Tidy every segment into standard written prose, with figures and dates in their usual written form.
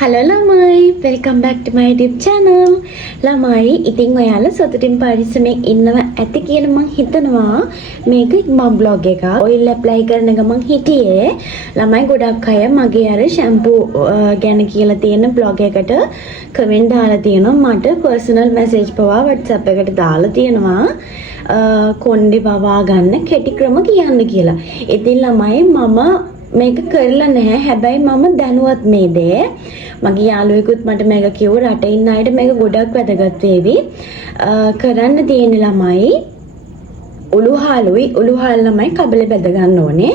Hello lamai, welcome back to my YouTube channel. ළමයි ඉතින් ඔයාලා සතුටින් පරිස්සමෙන් ඉන්නවා ඇති කියලා මං හිතනවා. මේක මම බ්ලොග් එකක් ඔයිල් ඇප්ලයි කරන ගමන් හිටියේ. ළමයි ගොඩක් අය මගේ අර ෂැම්පූ ගැන කියලා තියෙන බ්ලොග් එකට කමෙන්ට් දාලා තියෙනවා. මට පර්සනල් මැසේජ් පවා WhatsApp එකට දාලා තියෙනවා. කොණ්ඩේ පවා ගන්න කෙටි ක්‍රම කියන්න කියලා. ඉතින් ළමයි මම මේක කරලා නැහැ. හැබැයි මම දැනුවත් මේ දේ. මගේ යාළුවෙකුත් මට මේක කිව්ව රටේ ඉන්න අයට මේක ගොඩක් වැදගත් වේවි. කරන්න තියෙන ළමයි උළුහාල් ළමයි කබලේ බෙද ගන්න ඕනේ.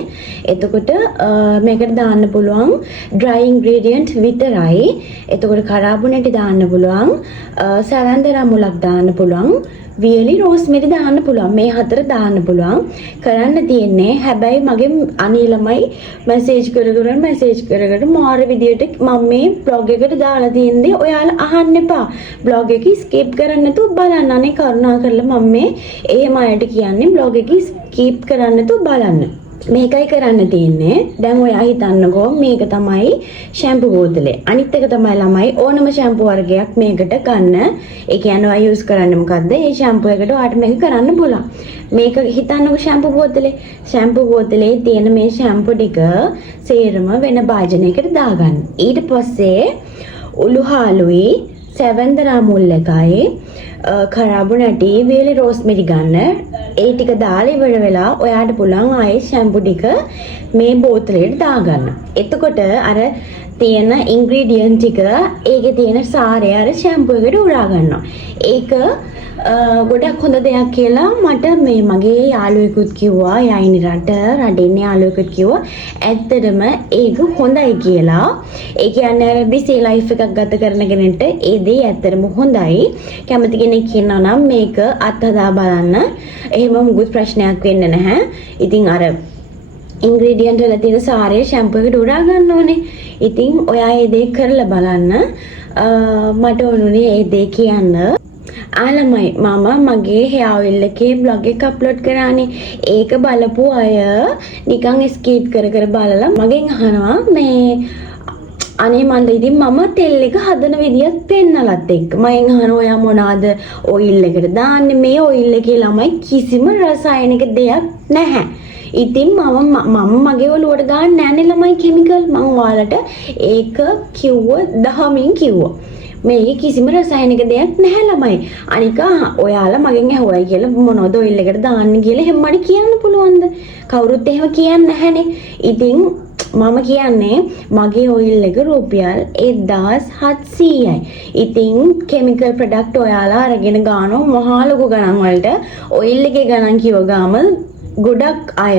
එතකොට මේකට දාන්න පුළුවන් dry ingredient විතරයි. එතකොට කරාබුනේටි දාන්න පුළුවන්. සැවන්දර මුලක් දාන්න පුළුවන්. වියලි රෝස්මෙරි දාන්න පුළුවන්. මේ හතර දාන්න පුළුවන්. කරන්න තියෙන්නේ හැබැයි මගේ අනිය ළමයි මැසේජ් කර මාර විදියට මම මේ බ්ලොග් එකට දාලා තියෙන්නේ ඔයාලා අහන්න එපා. බ්ලොග් එක ස්කිප් කරන්න නැතුව බලන්න. අනේ කරුණා කරලා මම මේ එහෙම අයට කියන්නේ බ්ලොග් එක ස්කිප් කරන්න නැතුව බලන්න. මේකයි කරන්න තියෙන්නේ. දැන් ඔයා හිතන්නකෝ මේක තමයි ෂැම්පූ බෝතලේ. අනිත් එක තමයි ළමයි ඕනම ෂැම්පූ වර්ගයක් මේකට ගන්න. ඒ කියන්නේ ඔයා යූස් කරන්නේ මොකද්ද? ඒ ෂැම්පූ එකට ඔයාට මේක කරන්න පුළුවන්. මේක හිතන්නකෝ ෂැම්පූ බෝතලේ. ෂැම්පූ බෝතලේ තියෙන මේ ෂැම්පූ ටික සේරම වෙන භාජනයකට දාගන්න. ඊට පස්සේ උළුහාලුයි සැවන්දරා මුල් එකයි කරාබුනටි වේලි රෝස්මෙරි ගන්න. ඒ ටික දාලා ඉවර වෙලා ඔයාට පුළුවන් ආයේ ෂැම්පූ ටික මේ බෝතලෙට දාගන්න. එතකොට අර තියෙන ඉන්ග්‍රීඩියන්ට් ටික ඒකේ තියෙන සාරය අර ෂැම්පූ එකට උරා ගන්නවා. ඒක ගොඩක් හොඳ දෙයක් කියලා මට මේ මගේ යාළුවෙකුත් කිව්වා. යයිනි රටේ ඉන්න යාළුවෙකුත් කිව්වා ඇත්තටම ඒක හොඳයි කියලා. ඒ කියන්නේ අර බිසී ලයිෆ් එකක් ගත කරන කෙනෙක්ට ඒ දේ ඇත්තටම හොඳයි. කැමති කෙනෙක් ඉන්නවා නම් මේක අත්හදා බලන්න. එහෙම මුකුත් ප්‍රශ්නයක් වෙන්නේ නැහැ. ඉතින් අර ඉන්ග්‍රීඩියන්ට් වල තියෙන සාරය ෂැම්පූ එකට උරා ගන්න ඕනේ. ඉතින් ඔයා ඒ දේ කරලා බලන්න. මට ඕනුනේ ඒ දේ කියන්න. ළමයි මම මගේ hair oil එකේ blog එක අප්ලෝඩ් කරානේ. ඒක බලපු අය නිකන් ස්කිප් කර බලලා මගෙන් අහනවා මේ අනේ මන්ද ඉතින් මම තෙල් එක හදන විදියත් පෙන්නලත් එක්ක මම අහනවා ඔයා මොනවාද ඔයිල් එකට දාන්නේ? මේ ඔයිල් එකේ ළමයි කිසිම රසායනික දෙයක් නැහැ. ඉතින් මම මගේ ඔලුවට ගන්න නැන්නේ ළමයි කිමිකල්. මම ඔයාලට ඒක කිව්ව 10මින් කිව්වා. මේ කිසිම රසායනික දෙයක් නැහැ ළමයි. අනික ඔයාලා මගෙන් ඇහුවයි කියලා මොනවද ඔයිල් එකට දාන්න කියලා එහෙම මට කියන්න පුළුවන්ද? කවුරුත් එහෙම කියන්නේ නැහනේ. ඉතින් මම කියන්නේ මගේ ඔයිල් එක රුපියල් 1700යි. ඉතින් කෙමිකල් ප්‍රොඩක්ට් ඔයාලා අරගෙන ගානෝ මහා ලොකු ගණන් වලට ඔයිල් එකේ ගණන් කිව්ව ගාම ගොඩක් අය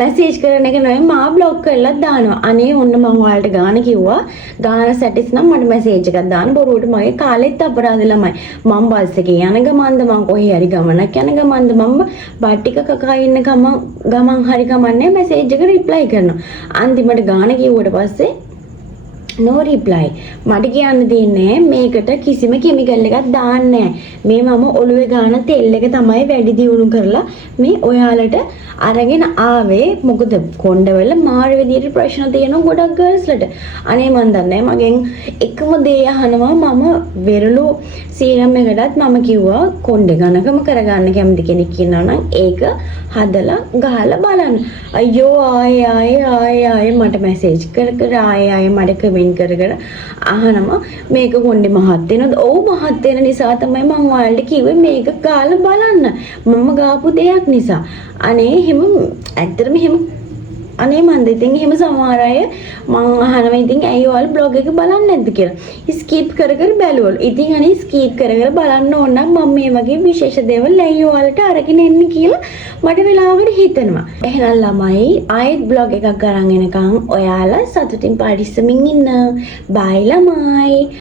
මැසේජ් කරන එක නෙවෙයි මා බ්ලොක් කරලා දානවා. අනේ ඔන්න මම ඔයාලට ගාන කිව්වා. ගාන සැටිස් නම් මට මැසේජ් එකක් දාන්න. බොරුවට මගේ කාලෙත් අපරාධ ළමයි. මම බස් එකේ යන ගමන්ද මම කොහේ හරි ගමනක් යන ගමන්ද මම බත් ටික කකා ඉන්න ගමන් හරි ගමන්නේ මැසේජ් එක රිප්ලයි කරනවා. අන්තිමට ගාන කිව්වට පස්සේ no reply. මට කියන්න දෙන්නේ මේකට කිසිම කිමිකල් එකක් දාන්නේ නැහැ. මේ මම ඔළුවේ ගාන තෙල් එක තමයි වැඩි දියුණු කරලා මේ ඔයාලට අරගෙන ආවේ. මොකද කොණ්ඩවල මාර විදියට ප්‍රශ්න තියෙනවා ගොඩක් ගර්ල්ස්ලට. අනේ මන් දන්නේ මගෙන් එකම දේ අහනවා මම වෙරළු සීරම් එකටත් මම කිව්වා කොණ්ඩේ ඝනකම කරගන්න කැමති කෙනෙක් ඉන්නවා නම් ඒක හදලා ගහලා බලන්න. අයියෝ ආයේ මට මැසේජ් කර ආයේ මට කමෙන්ට් කර අහනවා මේක කොණ්ඩේ මහත් වෙනවද? ඔව් මහත් වෙන නිසා තමයි මම ඔයාලට කිව්වේ මේක ගාලා බලන්න. මම ගාපු දෙයක් නිසා. අනේ එහෙම ඇත්තටම එහෙම අනේ මන්ද ඉතින් එහෙම සමහර අය මං අහනවා ඉතින් ඇයි ඔයාලා බ්ලොග් එක බලන්නේ නැද්ද කියලා. ස්කිප් කර බැලුවලු. ඉතින් අනේ ස්කිප් කර බලන්න ඕන නම් මම මේ වගේ විශේෂ දේවල් ඇයි ඔයාලට අරගෙන එන්නේ කියලා මට වෙලාවකට හිතෙනවා. එහෙනම් ළමයි ආයෙත් බ්ලොග් එකක් අරන් එනකම් ඔයාලා සතුටින් පරිස්සමින් ඉන්න. බයි ළමයි.